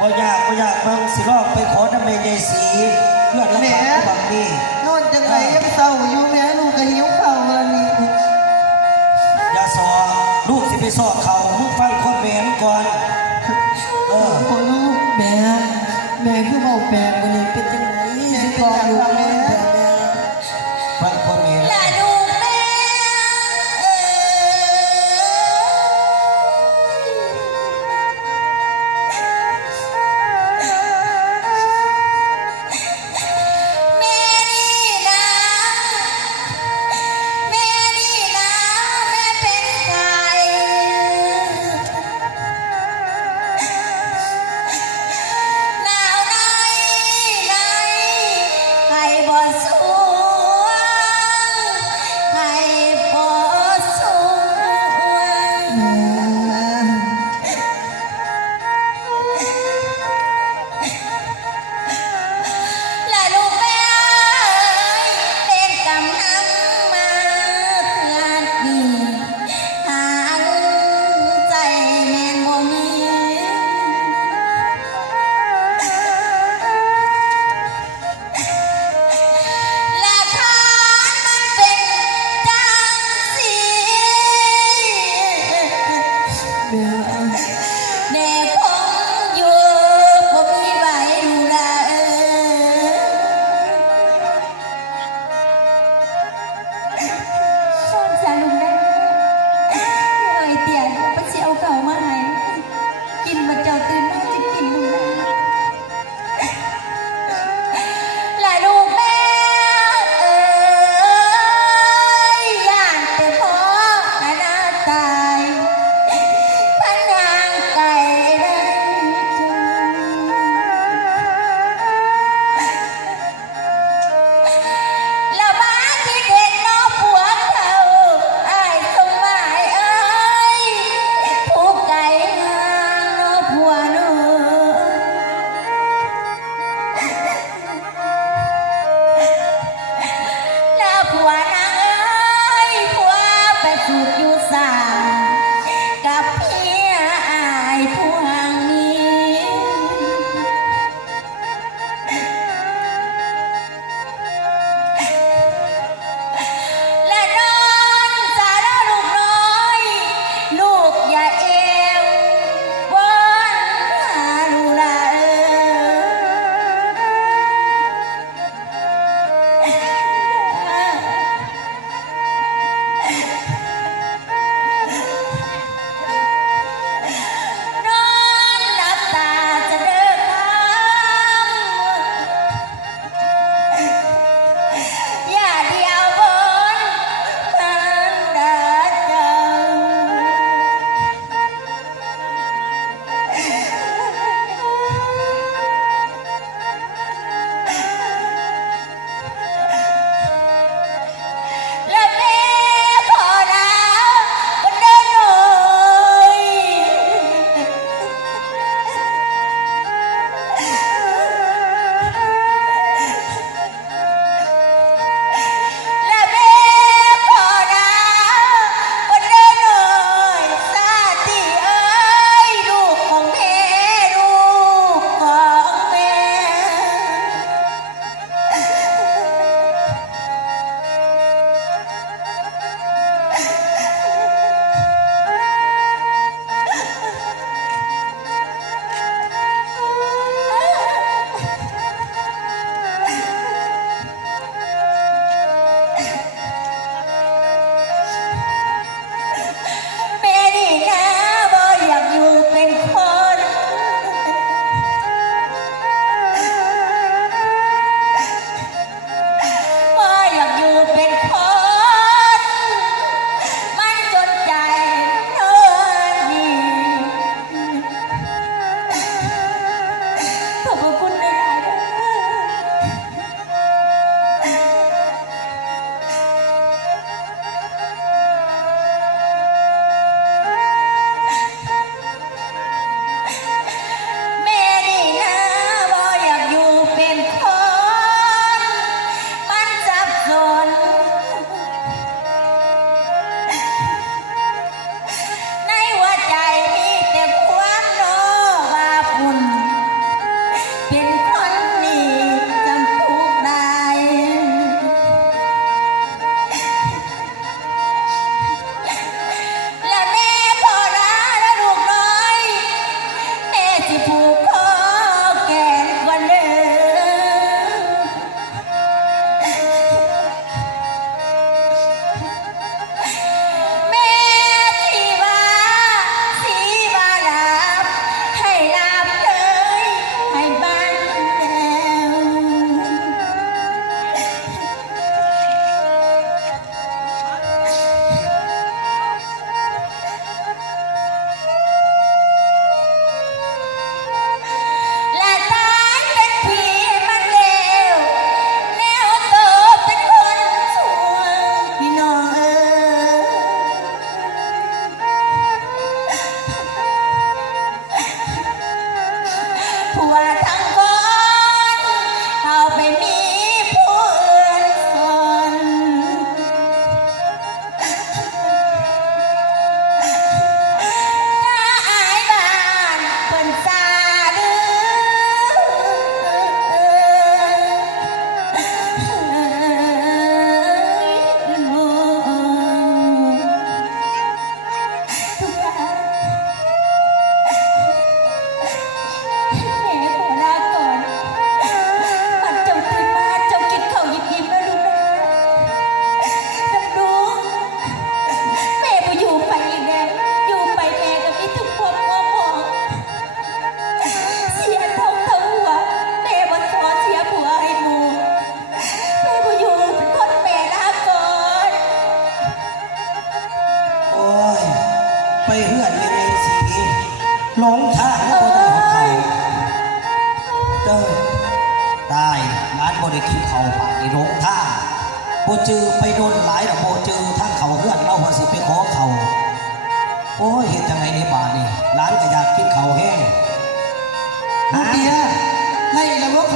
บ่อยากเบิ่งสิลอกไปขอน้ำเมยายสีเพื่อนรักษาบังนี่นอนจังไรยังเศร้าอยู่แม่ลูกก็หิวข้าวแล้วนี่อย่าสอลูกสิไปสอเขามึงฟังคนแม่ก่อนโอ้ลูกแม่คือเบาแปลกวันนี้เป็นจังไรสิกองอยู่แม่ฟังคนแม่และลูกแม่แม่นี่นะแม่นี่นะแม่เป็นใคร สิผูกคอแกนก่อนเด้อแม่ที่ว่าสีว่ารับให้รับเลยให้บ้านแล้ว และตายเป็นผีมันเลวแล้วโตเป็นคนชั่วพี่น้องเอ๋ยผัวทั้งคนเอาไปมีผู้อื่นคน น้าอายบ้านเพิ่นซาดื้ทุกอย่างแม่ขอลาก่อนมันเจ้าตื่นมาเจ้ากินข้าวยิ้มๆนะลูกนะจำรู้ แม่บ่อยู่ไปอีกแล้วอยู่ไปแม่ก็มีทุกความมัวหมองเสียท้องทั้งหัวแม่บ่ขอเสียผัวให้หมู่แม่บ่อยู่เป็นคนแม่ลาก่อน โอ้ยไปเฮือนยังไงสีหลงทางแล้วบ่ได้ของเขาเจ้าตายร้านบ่ได้กินข้าวปากในหลงทางบ่จือไปโดนหลายแล้วบ่จือทางเขาเฮือนเราว่าสิไปขอเขาโอ้ยเฮ็ดจังไงในบ้านนี่ร้านก็อยากกินข้าวแห้ง ลูกเดียไล่ระบบ